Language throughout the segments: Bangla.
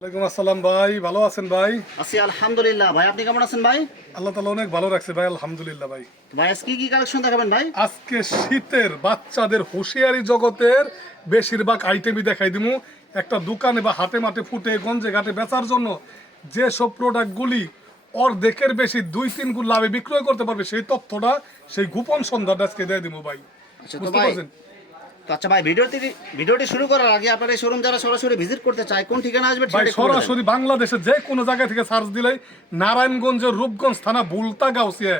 ওয়ালাইকুম আসসালাম ভাই, ভালো আছেন ভাই? আছি আলহামদুলিল্লাহ। ভাই আপনি কেমন আছেন ভাই? আল্লাহ তাআলা অনেক ভালো রাখছে ভাই, আলহামদুলিল্লাহ ভাই। ভাই আজকে কি কালেকশন দেখাবেন ভাই? আজকে শীতের বাচ্চাদের হুঁশিয়ারি জগতের বেশিরভাগ আইটেমই দেখাই দিমু। একটা দোকানে বা হাটে মাঠে ফুটে গঞ্জে ঘাটে বেচার জন্য যে সব প্রোডাক্টগুলি অর্ধেকের বেশি 2-3 গুণ লাভে বিক্রয় করতে পারবে, সেই তথ্যটা, সেই গোপন সন্ধানটা আজকে দিয়ে দিমু ভাই। আচ্ছা তো বুঝতে ভাই, পারছেন? ভাই ভিডিওটি শুরু করার আগে আপনার এই শোরুম যারা সরাসরি ভিজিট করতে চায় কোন ঠিকানা আসবে ভাই ঠিকানাটা একটু বলে দেন। সরাসরি বাংলাদেশের যে কোনো জায়গা থেকে সার্চ দিলেই নারায়ণগঞ্জের রূপগঞ্জ থানা বুলতা গাউসিয়া,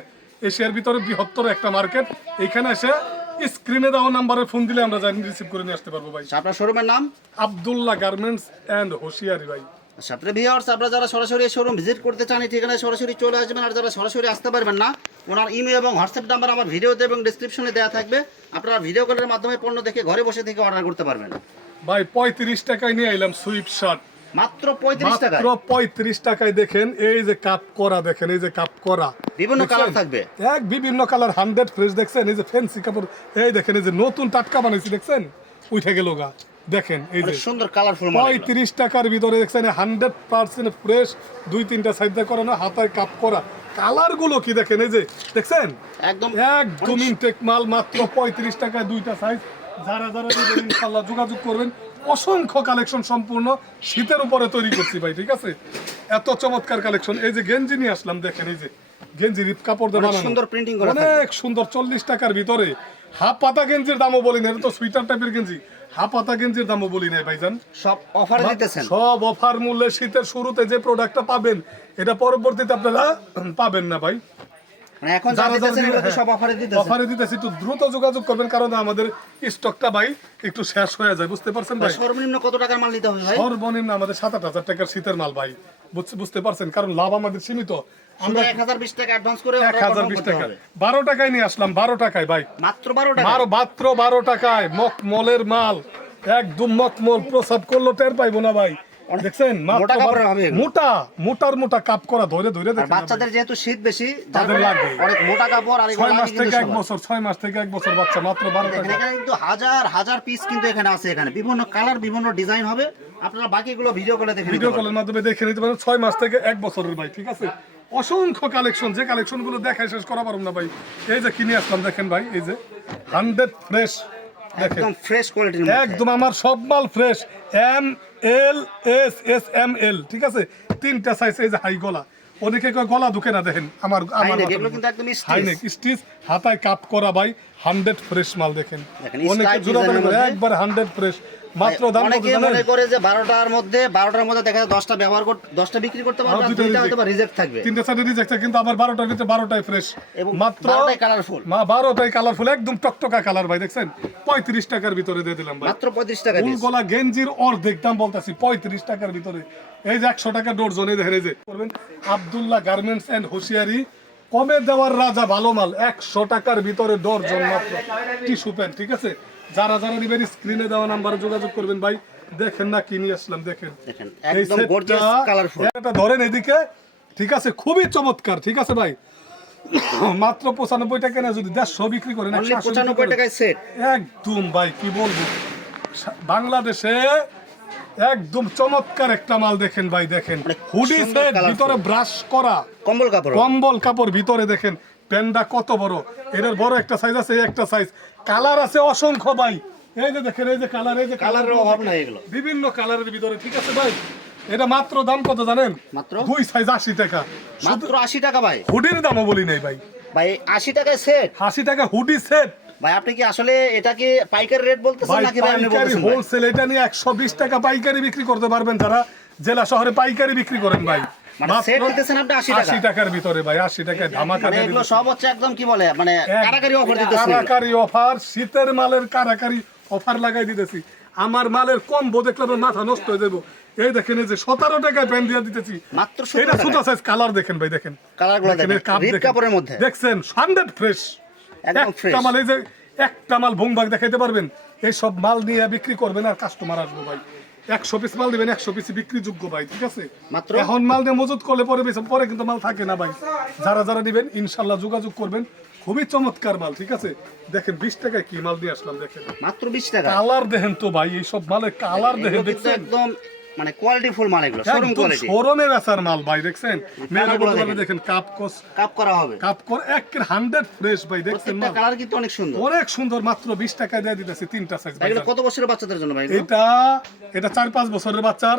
এশিয়ার ভিতরে বৃহত্তর একটা মার্কেট। এখানে এসে স্ক্রিনে দেওয়া নাম্বারে ফোন দিলে আমরা জানি রিসিভ করে নিয়ে আসতে পারবো ভাই। আচ্ছা, আপনার শোরুমের নাম? আব্দুল্লাহ গার্মেন্টস অ্যান্ড হুঁশিয়ারি ভাই। আচ্ছা, আপনার ভিউয়ার্স আপনারা যারা সরাসরি এই শোরুম ভিজিট করতে চান এই ঠিকানায় সরাসরি চলে আসবেন। আর যারা সরাসরি আসতে পারবেন না, ওনার ইমেল এবং হোয়াটসঅ্যাপ নাম্বার আমার ভিডিওতে এবং ডেসক্রিপশনে দেওয়া থাকবে। আপনারা ভিডিও কলের মাধ্যমে পণ্য দেখে ঘরে বসে থেকে অর্ডার করতে পারবেন। ভাই 35 টাকায় নিয়ে আইলাম সুইপ শার্ট, মাত্র 35 টাকা। মাত্র 35 টাকায়। দেখেন এই যে কাপ করা, দেখেন এই যে কাপ করা, বিভিন্ন কালার থাকবে, এক বিভিন্ন কালার 100 ফ্রেশ। দেখছেন এই যে ফ্যান্সি কাপড়, এই দেখেন এই যে নতুন টাটকা বানাইছি, দেখছেন উঠে গেল গা। দেখেন এই যে সুন্দর কালারফুল 35 টাকার ভিতরে দেখছেন 100% ফ্রেশ, 2-3টা সাইডে করানো, হাতায় কাপ করা। কালার গুলো কি দেখেন, এই যে দেখছেন একদম একদম ইনটেক মাল, মাত্র 35 টাকায় 2টা সাইজ। যারা যারা নেবেন ইনশাআল্লাহ যোগাযোগ করবেন। অসংখ্য কালেকশন, সম্পূর্ণ শীতের উপরে তৈরি করছি ভাই, ঠিক আছে? এত চমৎকার কালেকশন। এই যে গেঞ্জি নিয়ে আসলাম, দেখেন এই যে গেঞ্জি রিপ কাপড় দিয়ে বানানো, সুন্দর প্রিন্টিং করা, অনেক সুন্দর। 40 টাকার ভিতরে হাফ পাতা গেঞ্জির দামও বলি না, এটা তো সুইটার টাইপের গেঞ্জি। হাফ পাতা গেঞ্জির দামও বলি নাই ভাইজান, সব অফার দিতেছেন। সব অফার মূল্যে। শীতের শুরুতে যে প্রোডাক্টটা পাবেন, এটা পরবর্তীতে আপনারা পাবেন না ভাই। মানে এখন যা দিতেছেন এগুলো তো সব অফারে দিতেছেন। অফারে দিতেছি, একটু দ্রুত যোগাযোগ করবেন, কারণ আমাদের স্টকটা ভাই একটু শেষ হয়ে যায়, বুঝতে পারছেন ভাই? সর্বনিম্ন কত টাকার মাল নিতে হবে ভাই? সর্বনিম্ন আমাদের 7-8 টাকার শীতের মাল ভাই, বুঝতে পারছেন? কারণ লাভ আমাদের সীমিত। আমরা 1020 টাকা অ্যাডভান্স করে 1020 টাকা, 12 টাকায় নিয়ে আসলাম, 12 টাকায় ভাই, মাত্র 12 টাকা। মাত্র 12 টাকায় মকমলের মাল, একদম মকমল। প্রসাব করলো টের পাইবো না ভাই। দেখছেন মোটার মোটা কাপ করা, ধরে ধরে দেখেন। বাচ্চাদের যেহেতু শীত বেশি, তাদের লাগে অনেক মোটা কাপড়। আর 6 মাস থেকে 1 বছর, 6 মাস থেকে 1 বছর বাচ্চা, মাত্র 12 টাকা। এখানে কিন্তু হাজার হাজার পিস কিন্তু এখানে আছে। এখানে বিভিন্ন কালার, বিভিন্ন ডিজাইন হবে। আপনারা বাকিগুলো ভিডিও কলে দেখে ভিডিও কলের মাধ্যমে দেখে নিতে পারেন। 6 মাস থেকে 1 বছরের ভাই, ঠিক আছে? অসংখ্য কালেকশন, যে কালেকশন গুলো দেখায় শেষ করা পারবো না ভাই। এই যে কিনে আসলাম, দেখেন ভাই, এই যে 100 ফ্রেশ, একদম ফ্রেশ কোয়ালিটির, একদম আমার সব মাল fresh. M L S S M L, ঠিক আছে? 3টা সাইজ। এই যে হাই গলা, অনেকে কয় গলা ঢুকে না, দেখেন আমার এগুলো কিন্তু একদম হাইনেক স্টিচ, হাতায় কাপ করা ভাই, 100 ফ্রেশ মাল। দেখেন অনেকে স্কাই জোড়া ডিজাইনের মধ্যে একবার 100 ফ্রেশ। মাত্র দাম কত অনেকে জানেন? মনে করে যে 12টার মধ্যে দেখা যায় 10টা ব্যবহার 10টা বিক্রি করতে পারবে, আর 2টা হয়তো বা রিজেক্ট থাকবে। 3টা সাইডে রিজেক্ট থাকে, কিন্তু আমার 12টার ভিতরে 12টাই ফ্রেশ, এবং মাত্র 12টাই কালারফুল। 12টাই কালারফুল, একদম টকটকা কালার ভাই। দেখছেন 35 টাকার ভিতরে দিয়ে দিলাম ভাই, মাত্র 35 টাকা ফুল পিস। গলা গেঞ্জির অর্ধেক দাম বলতাছি, 35 টাকার ভিতরে। এই যে 100 টাকা ডর্জন, এই দেখেন, এই যে করবেন আব্দুল্লাহ গার্মেন্টস এন্ড হুঁশিয়ারি, কমে দেওয়ার রাজা, ভালো মাল 100 টাকার ভিতরে ডর্জন মাত্র। টিস্যু প্যান্ট, ঠিক আছে? যারা যারা নিবেন স্ক্রিনে দেওয়া নাম্বারে যোগাযোগ করবেন ভাই। দেখেন না কি নিয়ে আসলাম, দেখেন একদম গর্জিয়াস কালারফুল। এটা ধরেন এদিকে, ঠিক আছে? খুবই চমৎকার, ঠিক আছে ভাই? মাত্র 95 টাকা না, যদি 150 বিক্রি করেন, 95 টাকায় সেট। একদম ভাই কি বলবো, বাংলাদেশে একদম চমৎকার একটা মাল। দেখেন ভাই, দেখেন হুডি সেট, ভিতরে ব্রাশ করা কম্বল কাপড়, ভিতরে দেখেন প্যান্ডা কত বড়। এর বড় একটা সাইজ আছে, এই একটা সাইজ। কালার আছে অসংখ্য ভাই, এই যে দেখেন, এই যে কালার, এই যে কালারের অভাব নাই, এগুলো বিভিন্ন কালারের ভিতরে, ঠিক আছে ভাই? এটা মাত্র দাম কত জানেন? মাত্র 2 সাইজ 80 টাকা, মাত্র 80 টাকা ভাই। হুডির দামও বলি নাই ভাই, ভাই 80 টাকায় সেট। 80 টাকা হুডি সেট ভাই আপনি কি আসলে এটাকে পাইকারি রেট বলতেছেন নাকি ভাই আপনি বলতেছেন হোলসেল? এটা নিয়ে 120 টাকা পাইকারি বিক্রি করতে পারবেন যারা জেলা শহরে পাইকারি বিক্রি করেন ভাই। মানে সেট দিতেছেন আপনি 80 টাকা, 80 টাকার ভিতরে ভাই, 80 টাকায় ধামাকা দিয়ে এগুলো সব হচ্ছে একদম কি বলে, মানে কারাকারি অফার দিতেছেন। কারাকারি অফার, শীতের মালের কারাকারি অফার লাগাই দিতেছি। আমার মালের কম্বো দেখলে আপনার মাথা নষ্ট হয়ে যাবো। এই দেখেন, এই যে 17 টাকায় প্যান্ট দিয়ে দিতেছি মাত্র। এটা ছোট সাইজ, কালার দেখেন ভাই, দেখেন কালারগুলো দেখেন, কাপ রিপ কাপড়ের মধ্যে দেখছেন 100 ফ্রেশ, একদম ফ্রেশ মাল। এই যে একটা মাল ভুংভাগ দেখাইতে পারবেন, এই সব মাল নিয়ে বিক্রি করবেন আর কাস্টমার আসবে ভাই। 100 পিস মাল দিবেন, 100 পিস বিক্রি যোগ্য ভাই, ঠিক আছে? মাত্র এখন মাল দিয়ে মজুত করলে পরে কিন্তু মাল থাকে না ভাই। যারা যারা দিবেন ইনশাল্লাহ যোগাযোগ করবেন। খুবই চমৎকার মাল, ঠিক আছে? দেখেন 20 টাকায় কি মাল দিয়ে আসলাম, দেখেন মাত্র 20 টাকা। কালার দেখেন তো ভাই, এই সব মালের কালার দেখেন, দেখছেন একদম মানে কোয়ালিটি ফুল মাল এগুলো, শোরুম কোয়ালিটি, শোরুমে বেচার মাল ভাই দেখছেন। মেয়েরা কালারগুলো বলতে পারবে দেখেন। দেখেন কাপ করা হবে, একের 100 ফ্রেশ ভাই দেখছেন প্রত্যেকটা মাল কালার কিন্তু অনেক সুন্দর। অনেক সুন্দর, মাত্র 20 টাকা দিয়ে দিতেছি তিনটা সাইজ ভাই। এগুলো কত বছরের বাচ্চাদের জন্য ভাই এগুলো? এটা 4-5 বছরের বাচ্চার,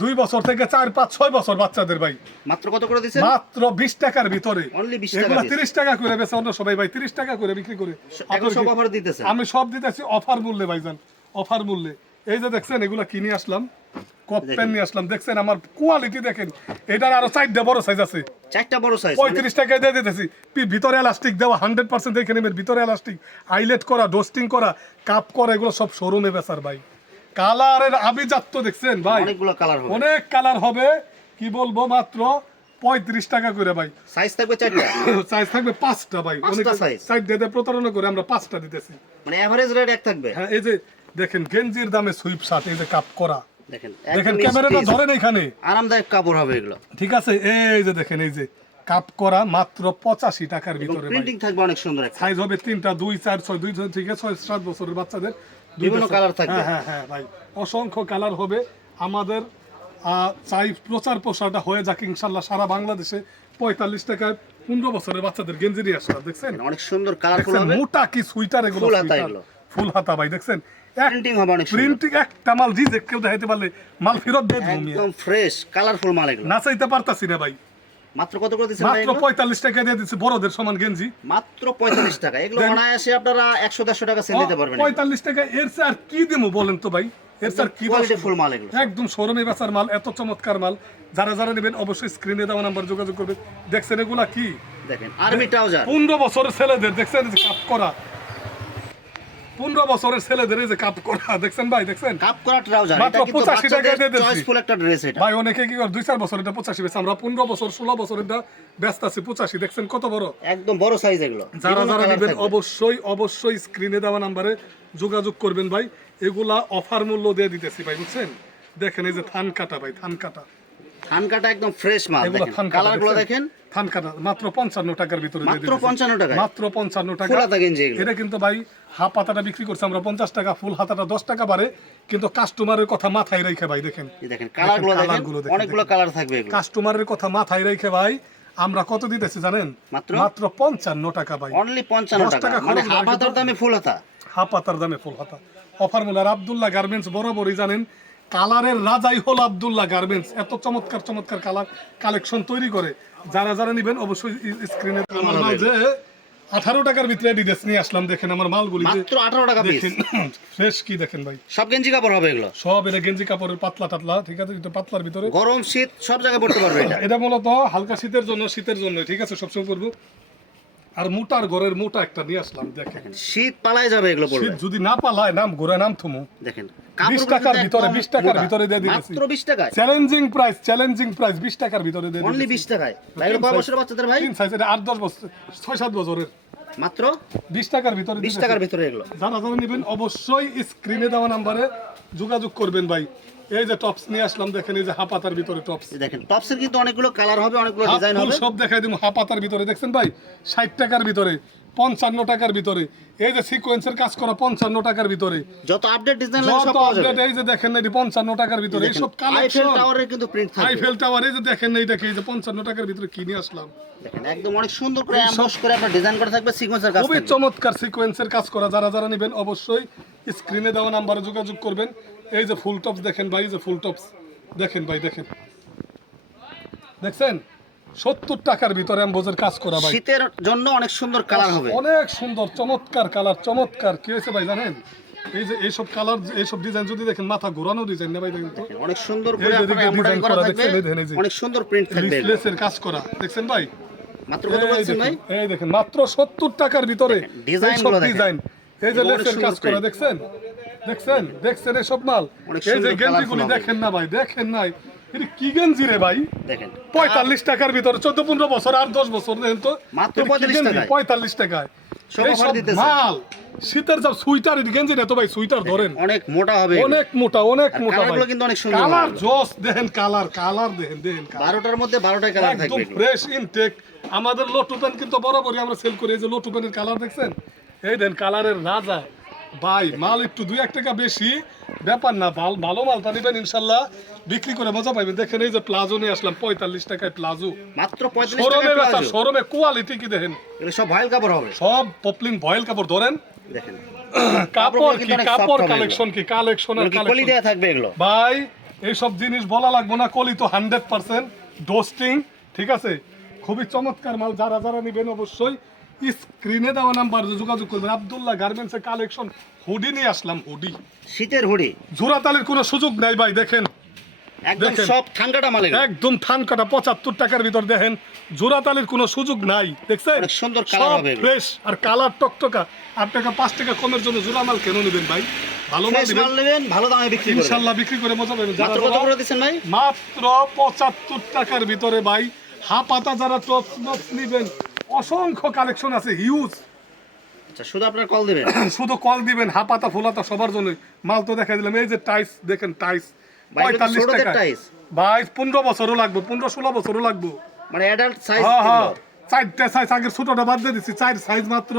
2 বছর থেকে 4-5-6 বছর বাচ্চাদের ভাই, মাত্র কত করে দিচ্ছেন? মাত্র 20 টাকার ভিতরে। Only 20 টাকা এগুলো piece। 30 টাকা করে বেচে অন্য সবাই ভাই 30 টাকা করে বিক্রি করে। এগুলো সব অফার দিতেছেন? আমি সব দিতেছি অফার মূল্যে ভাইজান, অফার মূল্যে। এই যে দেখছেন এগুলা কিনে আসলাম, কপ পেন নিয়ে আসলাম, দেখছেন আমার কোয়ালিটি দেখেন। এটার আরো 4টা বড় সাইজ আছে, 4টা বড় সাইজ, 35 টাকায় দিয়ে দিতেছি। ভিতরে এলাস্টিক দেওয়া 100% দেখে নেবেন, ভিতরে এলাস্টিক, হাইলাইট করা, ডোস্টিং করা, কাপ করা, এগুলো সব শোরুমে বেচার ভাই। কালারের আভিজাত্য দেখছেন ভাই, অনেকগুলো কালার হবে, অনেক কালার হবে। কি বলবো, মাত্র 35 টাকা করে ভাই। সাইজ থাকবে 4টা, সাইজ থাকবে 5টা ভাই। অনেক size। সাইজ দিয়ে প্রতারণা করে আমরা 5টা দিতেছি। মানে এভারেজ রেট এক থাকবে। হ্যাঁ, এই যে দেখেন গেঞ্জির দামে সুইপ শার্ট, এই যে কাপ করা, দেখেন দেখেন ক্যামেরাটা ধরেন এখানে, আরামদায়ক কাপড় হবে এগুলো, ঠিক আছে। এই যে দেখেন, এই যে কাপ করা মাত্র 85 টাকার ভিতরে ভাই। প্রিন্টিং থাকবে অনেক সুন্দর একটা, সাইজ হবে 3টা, 2, 4, 6, 2 থেকে 6-7 বছরের বাচ্চাদের বিভিন্ন কালার থাকবে। হ্যাঁ হ্যাঁ ভাই, অসংখ্য কালার হবে। আমাদের চাই প্রচার প্রসারটা হয়ে যাক ইনশাল্লাহ সারা বাংলাদেশে। 45 টাকায় 15 বছরের বাচ্চাদের গেঞ্জি নিয়ে আসলাম, দেখছেন অনেক সুন্দর কালারফুল দেখছেন, হবে, মোটা কি সুইটার, এগুলো ফুল হাতা সুইটার, এগুলো। ফুল হাতা ভাই দেখছেন। প্রিন্টিং হবে অনেক সুন্দর, প্রিন্টিং একটা মাল রিজেক্ট কেউ দেখাইতে পারলে মাল ফেরত দিয়ে দিবো মিয়া। একদম ফ্রেশ কালারফুল মাল এগুলো। না চাইতে পারতাছি না ভাই। মাত্র কত করে দিচ্ছেন ভাই মাত্র এগুলো? 45 টাকা দিয়ে দিচ্ছি বড়দের সমান গেঞ্জি, মাত্র 45 টাকা। এগুলো অনায়াসে আপনারা 100-150 টাকা সেল দিতে পারবেন। 45 টাকা। এর চেয়ে আর কি দেবো বলেন তো ভাই, এর চেয়ে আর কি কোয়ালিটি বলবো? ফুল মাল এগুলো, একদম শোরুমে বেচার মাল, এত চমৎকার মাল। যারা যারা নেবেন অবশ্যই স্ক্রিনে দেওয়া নাম্বার যোগাযোগ করবেন। দেখছেন এগুলা কি, দেখেন আর্মি ট্রাউজার, 15 বছরের ছেলেদের দেখছেন এই যে কাপ করা, 15 বছরের ছেলেদের এই যে কাপ করা দেখছেন ভাই, দেখছেন কাপ করা ট্রাউজার। মাত্র এটা কিন্তু 85 টাকা দিয়ে দিচ্ছি। চয়েসফুল একটা ড্রেস এটা। ভাই অনেকে কি করে 2-4 বছর এটা 85 বেচে, আমরা 15 বছর 16 বছরেরটা ব্যস্ত আছি 85। দেখছেন কত বড়, একদম বড় সাইজ এগুলো। যারা বিভিন্ন যারা colour নেবেন থাকবে। অবশ্যই স্ক্রিনে দেওয়া নাম্বারে যোগাযোগ করবেন ভাই। এগুলা অফার মূল্য দিয়ে দিতেছি ভাই, বুঝছেন। দেখেন এই যে থান কাটা ভাই, থান কাটা, থান কাটা একদম ফ্রেশ মাল। এগুলো দেখেন থান কাটা, কালারগুলো দেখেন, থান কাটা মাত্র 55 টাকার ভিতরে দিয়ে মাত্র দিতেছি। 55 টাকায়, মাত্র 55 টাকা। ফুল হাতা গেঞ্জি এগুলো। এটা কিন্তু ভাই হাফ হাতাটা বিক্রি করছে আমরা 50 টাকা, ফুল হাতাটা 10 টাকা বাড়ে, কিন্তু কাস্টমারের কথা মাথায় রেখে ভাই দেখেন, এই দেখেন কালারগুলো দেখেন, কালারগুলো দেখেন, অনেকগুলো কালার থাকবে এগুলো। কাস্টমারের কথা মাথায় রেখে ভাই আমরা কত দিতেছি জানেন? মাত্র? মাত্র 55 টাকা ভাই। অনলি 55 10 টাকা, টাকা মানে খরচ হাফ লাগে হাতার তো। দামে ফুল হাতা। হাফ হাতার দামে ফুল হাতা অফার মূল্য। আর আব্দুল্লাহ গার্মেন্টস বরাবরই জানেন কালারের রাজাই হলো আব্দুল্লাহ গার্মেন্টস। এত চমৎকার চমৎকার কালার কালেকশন তৈরি করে। যারা যারা নেবেন অবশ্যই স্ক্রিনে আমার মাল যে 18 টাকার ভিতরে ডিডেস নিয়ে আসলাম, দেখেন আমার মালগুলি যে মাত্র 18 টাকা পিস। দেখেন ফ্রেশ কি দেখেন ভাই, সব গেঞ্জি কাপড় হবে এগুলো, সব এটা গেঞ্জি কাপড়ের পাতলা টাতলা, ঠিক আছে, এটা পাতলার ভিতরে। গরম শীত সব জায়গায় পড়তে পারবে এটা। এটা মূলত হালকা শীতের জন্য, শীতের জন্য, ঠিক আছে, সবসময় করবো। আর মোটার ঘরের মোটা একটা নিয়ে আসলাম, দেখেন শীত পালায় যাবে এগুলো পড়বে। শীত যদি না পালায় নাম ঘোরা নাম থমু। দেখেন 20 টাকার ভিতরে, 20 টাকার ভিতরে দিয়ে দিতেছি। মাত্র 20 টাকায়, চ্যালেঞ্জিং প্রাইস 20 টাকার ভিতরে দিয়ে অনলি দিতেছি। 20 টাকায়। ভাই এগুলো কয় বছরের বাচ্চাদের ভাই? 3 সাইজ, এটা 8-10 বছর, 6-7 বছরের, মাত্র 20 টাকার ভিতরে 20 টাকার ভিতরে এগুলো। যারা যারা নেবেন অবশ্যই স্ক্রিনে দেওয়া নাম্বারে যোগাযোগ করবেন ভাই। এই যে টপস নিয়ে আসলাম, দেখেন এই যে হাপাতার ভিতরে টপস, এই দেখেন টপসের কিন্তু অনেকগুলো কালার হবে, অনেকগুলো ডিজাইন হবে। সব দেখাই দিব। হাপাতার ভিতরে দেখছেন ভাই 60 টাকার ভিতরে, 55 টাকার ভিতরে। এই যে সিকোয়েন্সের কাজ করা 55 টাকার ভিতরে। যত আপডেট ডিজাইন লাগে সব যত পাওয়া যাবে। আপডেট এই যে দেখেন না, 55 টাকার ভিতরে এই সব আইফেল কালেকশন। টাওয়ারের কিন্তু প্রিন্ট থাকবে। আইফেল টাওয়ার এই যে দেখেন না, এই দেখেন এই যে 55 টাকার ভিতরে কিনে আসলাম। দেখেন একদম অনেক সুন্দর করে এমবস করে আপনার ডিজাইন করা থাকবে, সিকোয়েন্সের কাজ খুবই থাকবে। চমৎকার সিকোয়েন্সের কাজ করা। যারা যারা নেবেন অবশ্যই স্ক্রিনে দেওয়া নাম্বারে যোগাযোগ করবেন। এই যে ফুল টপস দেখেন ভাই, এই যে ফুল টপস দেখেন ভাই, দেখেন দেখছেন 70 টাকার ভিতরে এমবোজের কাজ করা ভাই। শীতের জন্য অনেক সুন্দর কালার হবে, অনেক সুন্দর চমৎকার কালার, চমৎকার। কি হয়েছে ভাই জানেন? এই যে এইসব কালার, এইসব ডিজাইন যদি দেখেন, মাথা ঘোরানো ডিজাইন না ভাই, দেখেন তো অনেক সুন্দর এই করে যে আপনার দেখেন এমব্রয়ডারি ডিজাইন করা করা, থাকবে, দেখছেন এই দেখেন, এই যে অনেক সুন্দর প্রিন্ট থাকবে। লেসের কাজ করা দেখছেন ভাই। মাত্র কত বলছেন ভাই? এই দেখেন মাত্র 70 টাকার ভিতরে ডিজাইনগুলো দেখেন। ডিজাইন। এই যে এগুলো অনেক লেসের সুন্দর কাজ করা print। দেখছেন, দেখছেন দেখছেন এই সব মাল। অনেক এই যে সুন্দর গেঞ্জিগুলি colourful দেখেন না ভাই, দেখেন নাই এটা কি গেঞ্জি রে ভাই? দেখেন 45 টাকার ভিতরে, 14-15 বছর আর 10 বছর দেখেন তো মাত্র এটা কি 45 গেঞ্জি? টাকায়। 45 টাকায় সব এই offer সব দিতেছে। মাল। শীতের সব সুইটার, এই গেঞ্জি না তো ভাই, সুইটার ধরেন অনেক মোটা হবে এগুলো। অনেক মোটা, অনেক আর মোটা ভাই। কালারগুলো কিন্তু অনেক সুন্দর কালার হবে। জোস দেখেন, কালার দেখেন, দেখেন কালার 12টার মধ্যে 12টা কালার থাকবে একদম এগুলো। Fresh intake. আমাদের লোটু পেন কিন্তু বরাবরই আমরা সেল করি। এই যে লোটু পেনের কালার দেখছেন, এই দেন কালারের রাজা ভাই। মাল একটু 2-1 টাকা বেশি ব্যাপার না, ভালো মালটা নেবেন ইনশাল্লাহ, বিক্রি করে মজা পাইবেন। দেখেন এই যে প্লাজো নিয়ে আসলাম 45 টাকায় প্লাজো, মাত্র 45 শোরুমে টাকা বেচা, প্লাজো। শোরুমে কোয়ালিটি কি দেখেন, এগুলো সব ভয়েল কাপড় হবে, সব পপলিন ভয়েল কাপড়। ধরেন দেখেন কাপড় কি, কিন্তু অনেক কাপড় soft হবে কালেকশন কি, কালেকশন আর এগুলো কি কলি কালেকশন দেয়া থাকবে এগুলো? ভাই। এইসব জিনিস বলা লাগবে না, কলি তো 100% ডোস্টিং, ঠিক আছে। খুবই চমৎকার মাল, যারা যারা নেবেন অবশ্যই স্ক্রিনে দেওয়া নাম্বার যোগাযোগ করবেন। আব্দুল্লাহ গার্মেন্টসের কালেকশন হুডি নিয়ে আসলাম, হুডি, শীতের হুডি, জোড়াতালির কোনো সুযোগ নাই ভাই। দেখেন একদম দেখেন। সব ঠান্ডাটা মাল এগুলো। একদম থান কাটা 75 টাকার ভিতর দেখেন, জোড়াতালির কোনো সুযোগ নাই। দেখছেন অনেক সুন্দর কালার হবে এগুলো। ফ্রেশ আর কালার টকটকা। আপনাকে 5 টাকা কমের জন্য জোড়া মাল কেন নেবেন ভাই? ভালো মাল ফ্রেশ মাল নেবেন নেবেন, ভালো দামে বিক্রি করবেন। ইনশাআল্লাহ, বিক্রি করে মজা পাবেন। মাত্র কত করে দিচ্ছেন ভাই? মাত্র 75 টাকার ভিতরে ভাই। হাপাতা যারা টপস নপস নেবেন, অসংখ্য কালেকশন আছে, হিউজ। আচ্ছা, শুধু আপনার কল দিবেন। শুধু কল দিবেন, হাপাতা ফুলাতা সবার জন্য মাল তো দেখাই দিলাম। এই যে টাইস দেখেন, টাইস ভাই, এগুলো তো 45 ছোটদের টাকা টাইস। ভাই। 15 বছরও লাগবে, 15-16 বছরও লাগবে। মানে অ্যাডাল্ট সাইজ। হ্যাঁ হ্যাঁ, 4টা সাইজ, আগের ছোটটা বাদ দিয়ে দিচ্ছি, 4 সাইজ মাত্র।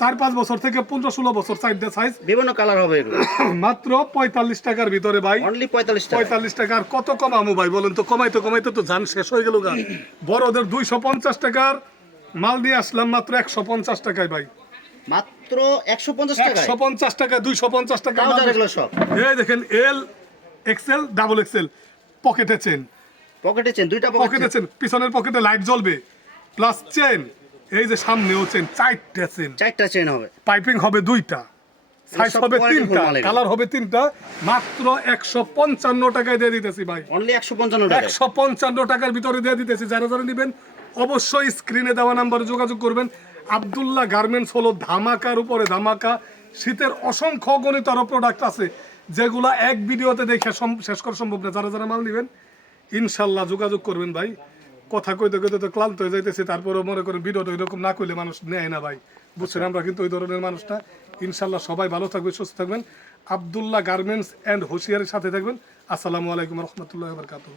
4-5 বছর থেকে 15-16 বছর, 4টা সাইজ বিভিন্ন কালার হবে এগুলো। মাত্র 45 টাকার ভিতরে ভাই। অনলি 45 টাকা। 45 টাকা। আর কত কমামু ভাই বলেন তো? কমাইতে কমাইতে তো জান শেষ হয়ে গেল গা। বড়দের 250 টাকার মাল নিয়ে আসলাম মাত্র 150 টাকায় ভাই। মাত্র 150 টাকা। 150 টাকা, 250 টাকা। তাও জানেন এগুলো সব। এই দেখেন, এল এক্সেল ডাবল এক্সেল, পকেটে চেন, পকেটে চেন, দুইটা পকেটে পকেটে চেন, পিছনের পকেটে লাইট জ্বলবে, প্লাস চেন। এই যে সামনেও চেন, 4টা চেন। 4টা চেন হবে। পাইপিং হবে 2টা, সাইজ সব হবে quality 3টা, full মাল এগুলো। কালার হবে 3টা। মাত্র 155 টাকায় দিয়ে দিতেছি ভাই। অনলি 155 টাকা। 155 টাকার ভিতরে দিয়ে দিতেছি। যারা যারা নেবেন অবশ্যই স্ক্রিনে দেওয়া নাম্বারে যোগাযোগ করবেন। আব্দুল্লাহ গার্মেন্টস হলো ধামাকার উপরে ধামাকা। শীতের অসংখ্য গণিত আরো প্রোডাক্ট আছে, যেগুলো এক ভিডিওতে দেখে শেষ করা সম্ভব না। যারা যারা মাল নেবেন ইনশাল্লাহ যোগাযোগ করবেন ভাই। কথা কইতে কইতে তো ক্লান্ত হয়ে যাইতেছি, তারপরে মনে করেন ভিডিওটা এরকম না করলে মানুষ নেয় না ভাই, বুঝছেন। আমরা কিন্তু ওই ধরনের মানুষ না। ইনশাল্লাহ সবাই ভালো থাকবেন, সুস্থ থাকবেন। আব্দুল্লাহ গার্মেন্টস অ্যান্ড হোশিয়ারের সাথে থাকবেন। আসসালামু আলাইকুম রহমতুল্লাহ বরকাতুহ।